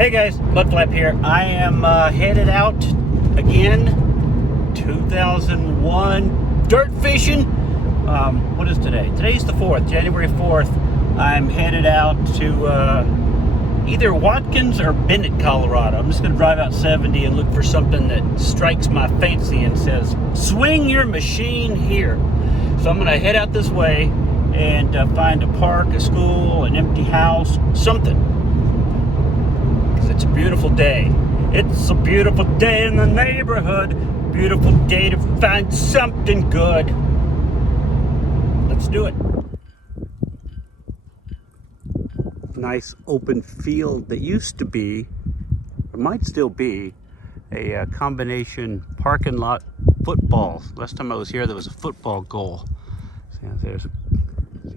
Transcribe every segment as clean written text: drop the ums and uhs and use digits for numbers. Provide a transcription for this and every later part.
Hey guys, Mudflap here. I am headed out again, 2001 dirt fishing. What is today? Today's the 4th, January 4th. I'm headed out to either Watkins or Bennett, Colorado. I'm just going to drive out 70 and look for something that strikes my fancy and says, swing your machine here. So I'm going to head out this way and find a park, a school, an empty house, something. It's a beautiful day. It's a beautiful day in the neighborhood. Beautiful day to find something good. Let's do it. Nice open field that used to be, or might still be, a combination parking lot football. Last time I was here, there was a football goal. See, there's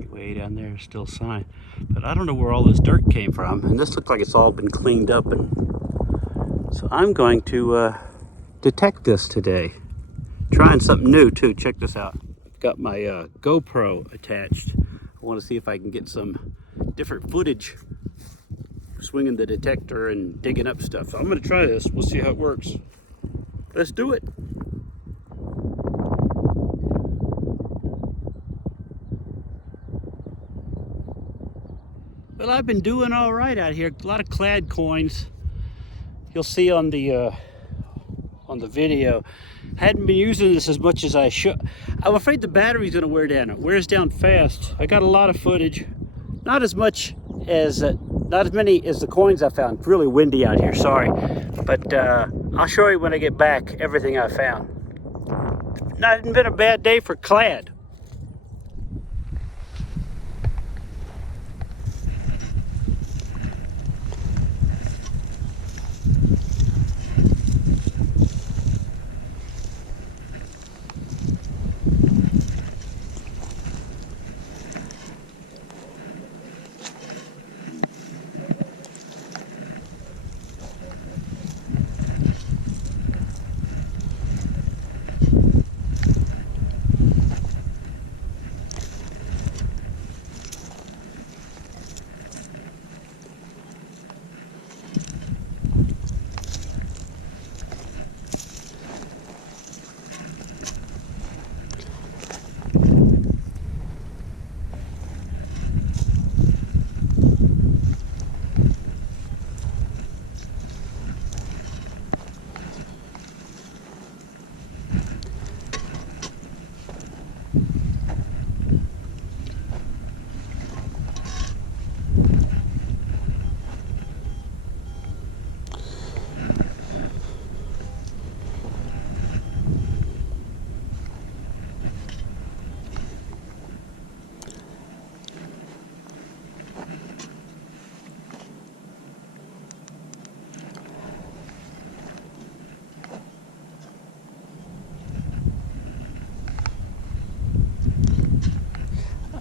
way down there, still a sign. But I don't know where all this dirt came from. And this looks like it's all been cleaned up. And so I'm going to detect this today. Trying something new too. Check this out. Got my GoPro attached. I want to see if I can get some different footage swinging the detector and digging up stuff. So I'm going to try this. We'll see how it works. Let's do it. Well, I've been doing all right out here. A lot of clad coins. You'll see on the video. Hadn't been using this as much as I should. I'm afraid the battery's going to wear down. It wears down fast. I got a lot of footage. Not as much as, not as many as the coins I found. It's really windy out here. Sorry, but I'll show you when I get back everything I found. Not been a bad day for clad.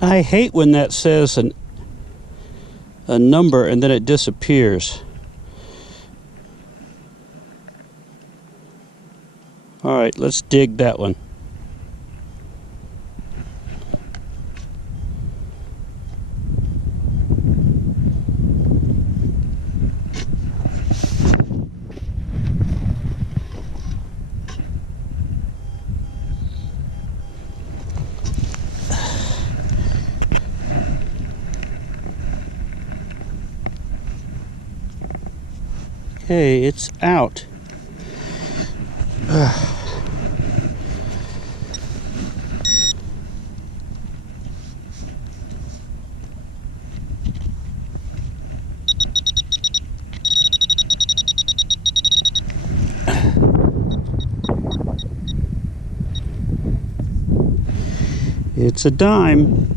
I hate when that says a number and then it disappears. All right, let's dig that one. Okay, it's out. It's a dime.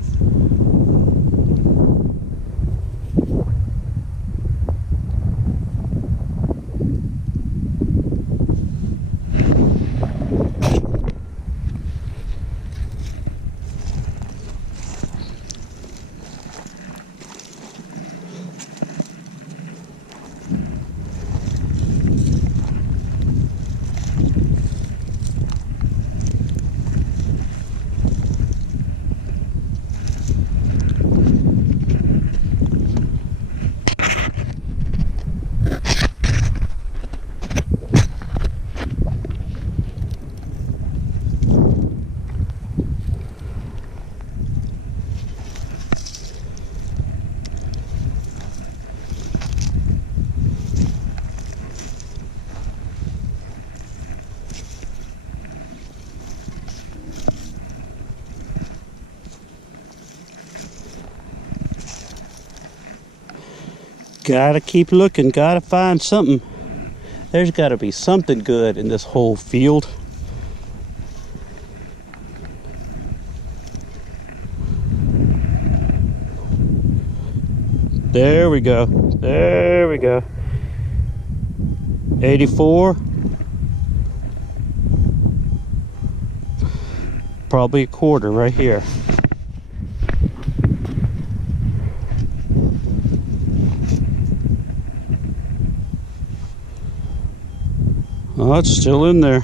Gotta keep looking, gotta find something. There's gotta be something good in this whole field. There we go. There we go. 84. Probably a quarter right here. Oh, it's still in there.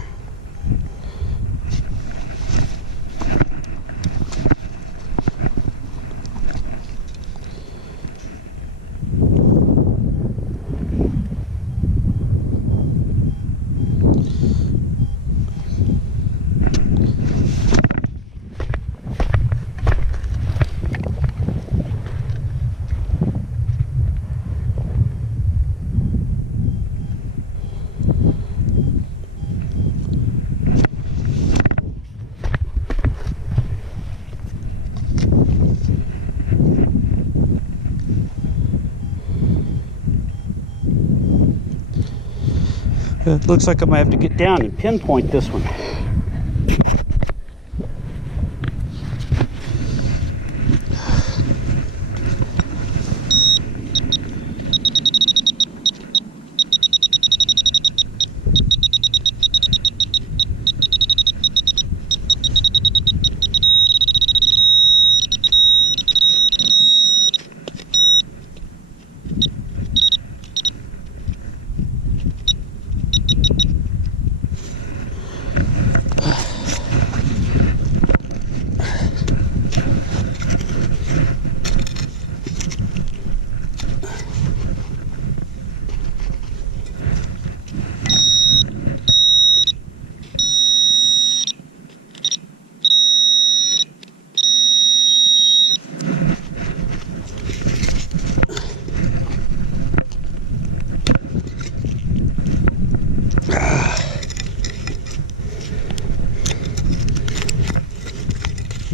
It looks like I might have to get down and pinpoint this one.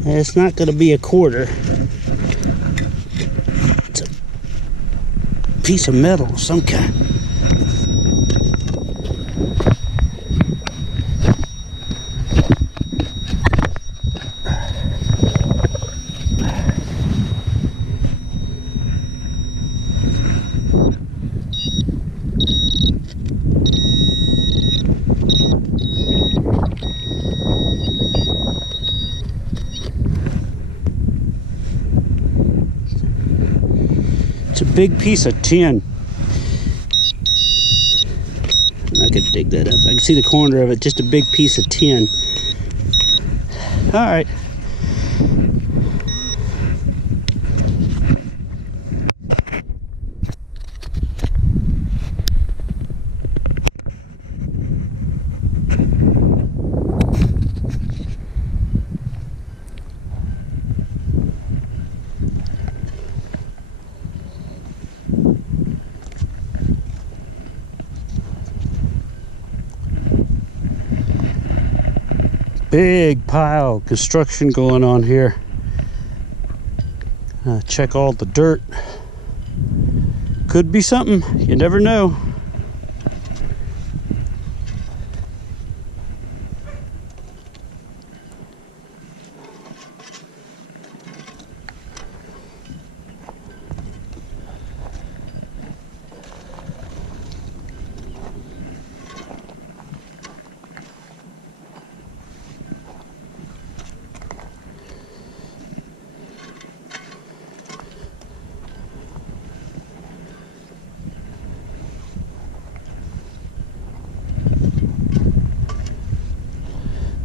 It's not going to be a quarter. It's a piece of metal of some kind. It's a big piece of tin. I could dig that up. I can see the corner of it, just a big piece of tin. All right. Big pile of construction going on here. Check all the dirt. Could be something, you never know.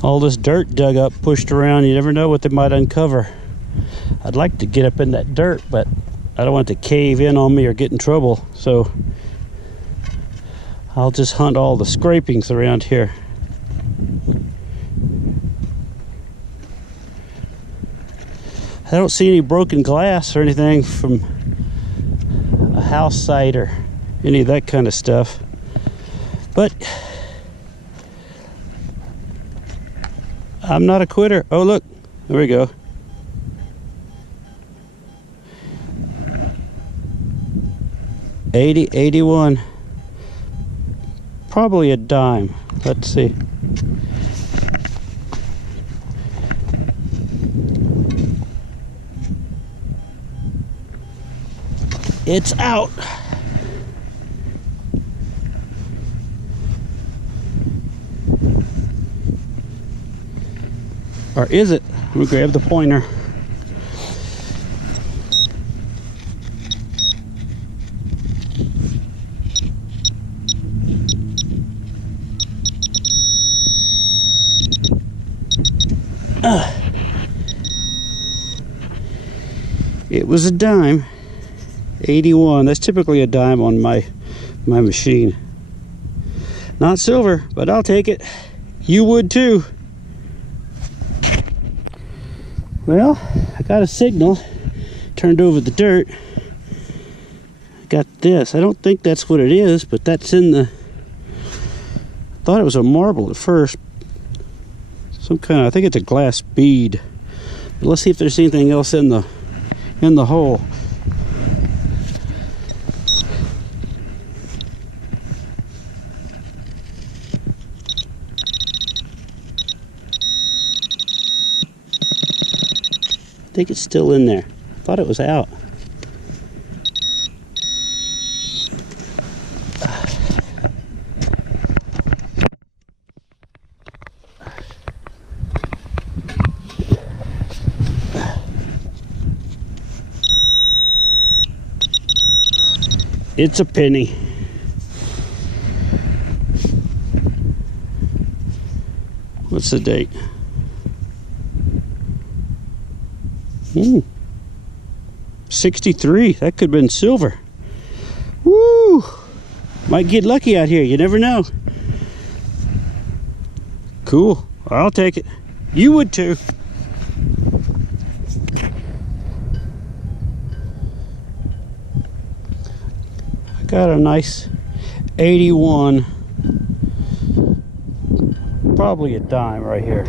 All this dirt dug up, pushed around, you never know what they might uncover. I'd like to get up in that dirt, but I don't want it to cave in on me or get in trouble, so I'll just hunt all the scrapings around here. I don't see any broken glass or anything from a house site or any of that kind of stuff, but I'm not a quitter. Oh, look, there we go. 80, 81. Probably a dime. Let's see. It's out. Or is it? Let me grab the pointer. It was a dime. 81. That's typically a dime on my machine. Not silver, but I'll take it. You would too. Well, I got a signal. Turned over the dirt. Got this. I don't think that's what it is, but that's in the... I thought it was a marble at first. Some kind of, I think it's a glass bead. But let's see if there's anything else in the hole. I think it's still in there. I thought it was out. It's a penny. What's the date? 63. That could have been silver. Woo! Might get lucky out here. You never know. Cool. I'll take it. You would too. I got a nice 81. Probably a dime right here.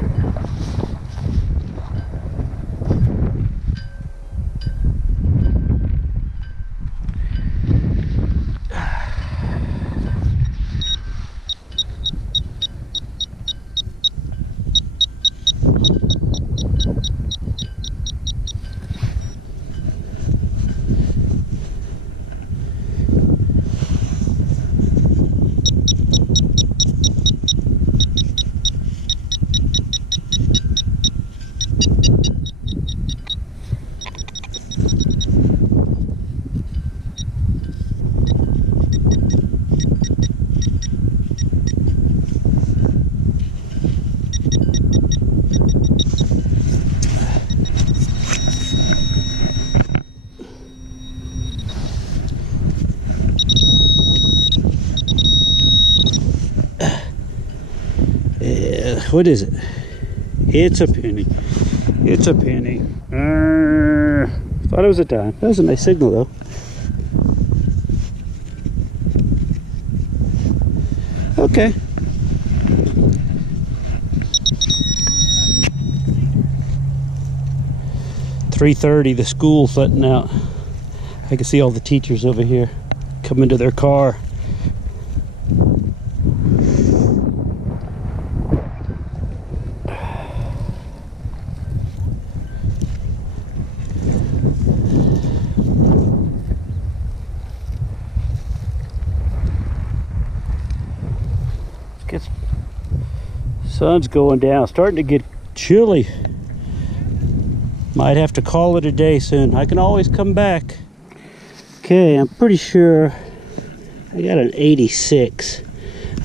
What is it? It's a penny. It's a penny. Thought it was a dime. That was a nice signal though. Okay. $3:30. The school's letting out. I can see all the teachers over here coming to their car. Sun's going down, starting to get chilly. Might have to call it a day soon. I can always come back. Okay, I'm pretty sure I got an 86.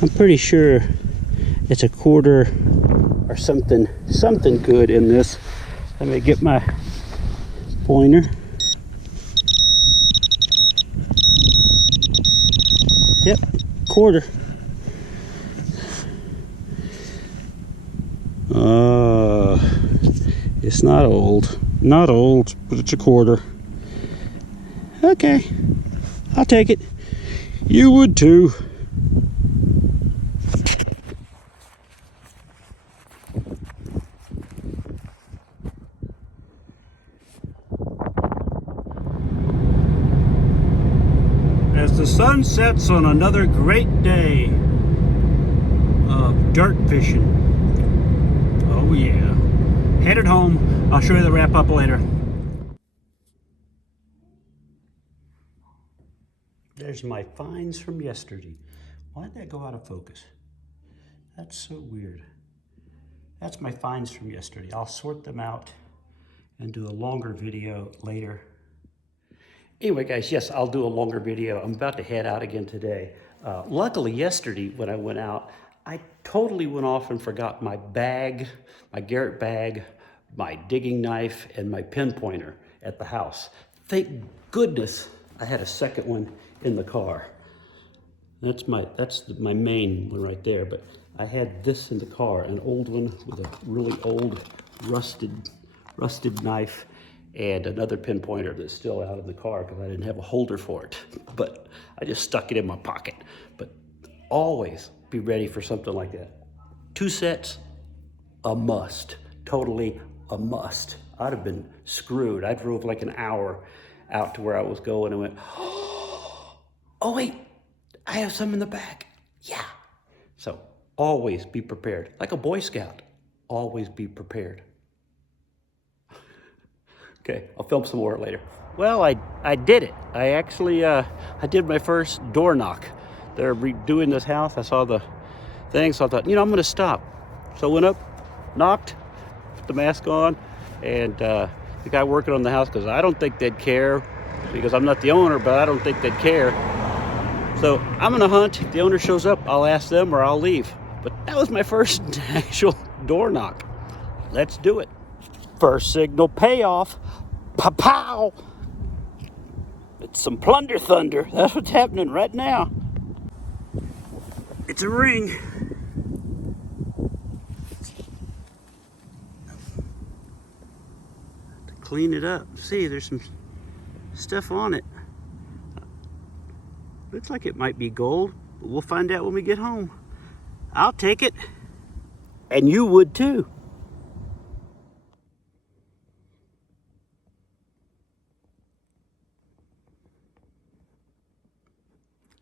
I'm pretty sure it's a quarter or something good in this. Let me get my pointer. Yep, quarter. It's not old, but it's a quarter. Okay, I'll take it. You would too. the sun sets on another great day of dirt fishing. Oh yeah. Headed home. I'll show you the wrap up later. There's my finds from yesterday. Why did that go out of focus? That's so weird. That's my finds from yesterday. I'll sort them out and do a longer video later. Anyway, guys, yes, I'll do a longer video. I'm about to head out again today. Luckily, yesterday when I went out, I totally went off and forgot my bag, my Garrett bag, my digging knife, and my pinpointer at the house. Thank goodness I had a second one in the car. That's my main one right there, but I had this in the car, an old one with a really old rusted knife, and another pinpointer that's still out in the car because I didn't have a holder for it. But I just stuck it in my pocket. But always be ready for something like that. 2 sets, a must. Totally a must. I'd have been screwed. I drove like an hour out to where I was going and went, oh wait, I have some in the back. Yeah. So always be prepared. Like a Boy Scout, always be prepared. Okay, I'll film some more later. Well, I did it. I actually, I did my first door knock. They're redoing this house. I saw the thing, so I thought, I'm gonna stop. So I went up, knocked, put the mask on, and the guy working on the house, because I don't think they'd care, because I'm not the owner, but I don't think they'd care. So I'm gonna hunt. If the owner shows up, I'll ask them or I'll leave. But that was my first actual door knock. Let's do it. First signal payoff. Pow! It's some plunder thunder. That's what's happening right now. It's a ring. To clean it up. See, there's some stuff on it. Looks like it might be gold, but we'll find out when we get home. I'll take it. And you would too.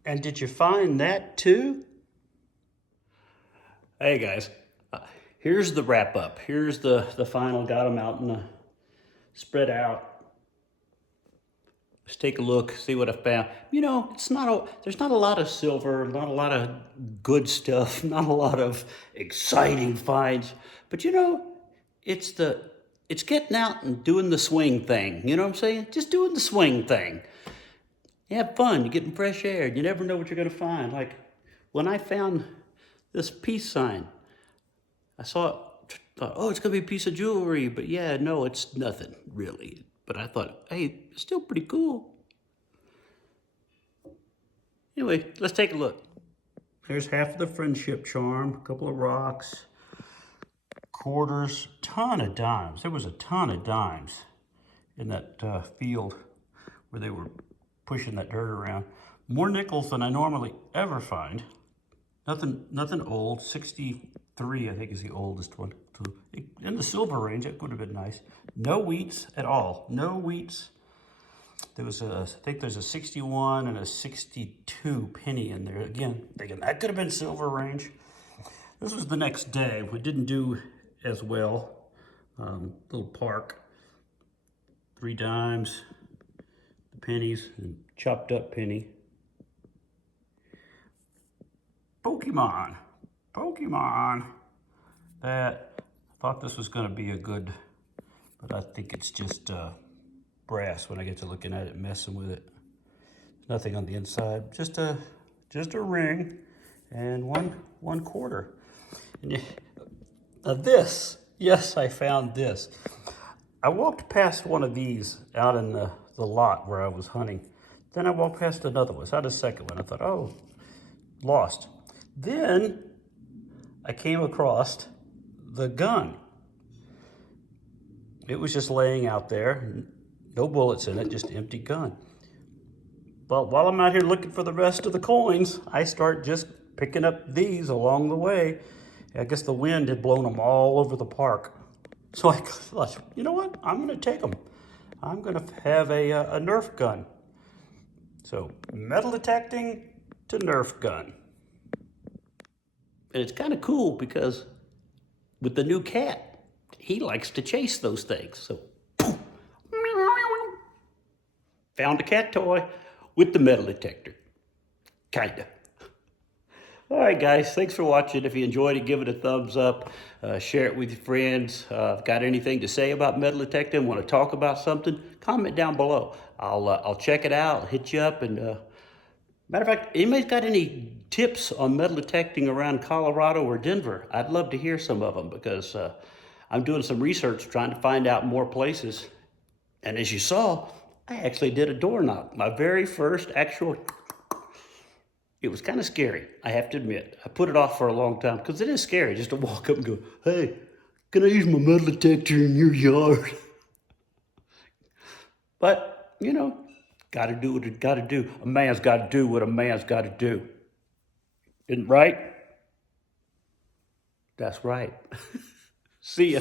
And did you find that too? Hey guys, here's the wrap up. Here's the final, got them out in the spread out. Let's take a look, see what I found. There's not a lot of silver, not a lot of good stuff, not a lot of exciting finds, but it's getting out and doing the swing thing. You know what I'm saying? Just doing the swing thing. You have fun, you're getting fresh air, you never know what you're gonna find. Like when I found this peace sign, I saw it, thought, oh, it's gonna be a piece of jewelry, but yeah, no, it's nothing really. But I thought, hey, it's still pretty cool. Anyway, let's take a look. There's half of the friendship charm, a couple of rocks, quarters, ton of dimes. There was a ton of dimes in that field where they were pushing that dirt around. More nickels than I normally ever find. Nothing old. 63, I think, is the oldest one. So in the silver range, that would have been nice. No wheats at all. No wheats. I think there's a 61 and a 62 penny in there. Again, thinking that could have been silver range. This was the next day. We didn't do as well. Little park. 3 dimes. Pennies and chopped up penny. Pokemon. That, I thought this was going to be a good, but I think it's just brass when I get to looking at it, messing with it. Nothing on the inside, just a ring and one quarter. And this, yes, I found this. I walked past one of these out in the lot where I was hunting. Then I walked past another one. So I had a second one. I thought, oh, lost. Then I came across the gun. It was just laying out there, no bullets in it, just an empty gun. But while I'm out here looking for the rest of the coins, I start just picking up these along the way. I guess the wind had blown them all over the park. So I thought, you know what? I'm going to take them. I'm going to have a Nerf gun. So, metal detecting to Nerf gun. And it's kind of cool because with the new cat, he likes to chase those things. So, found a cat toy with the metal detector. Kinda. All right, guys, thanks for watching. If you enjoyed it, give it a thumbs up. Share it with your friends. Got anything to say about metal detecting? Want to talk about something? Comment down below. I'll check it out, hit you up. And matter of fact, anybody's got any tips on metal detecting around Colorado or Denver? I'd love to hear some of them because I'm doing some research trying to find out more places. And as you saw, I actually did a door knock. My very first actual... It was kind of scary, I have to admit. I put it off for a long time because it is scary just to walk up and go, hey, can I use my metal detector in your yard? But, you know, gotta do what it gotta do. A man's gotta do what a man's gotta do. Isn't right? That's right. See ya.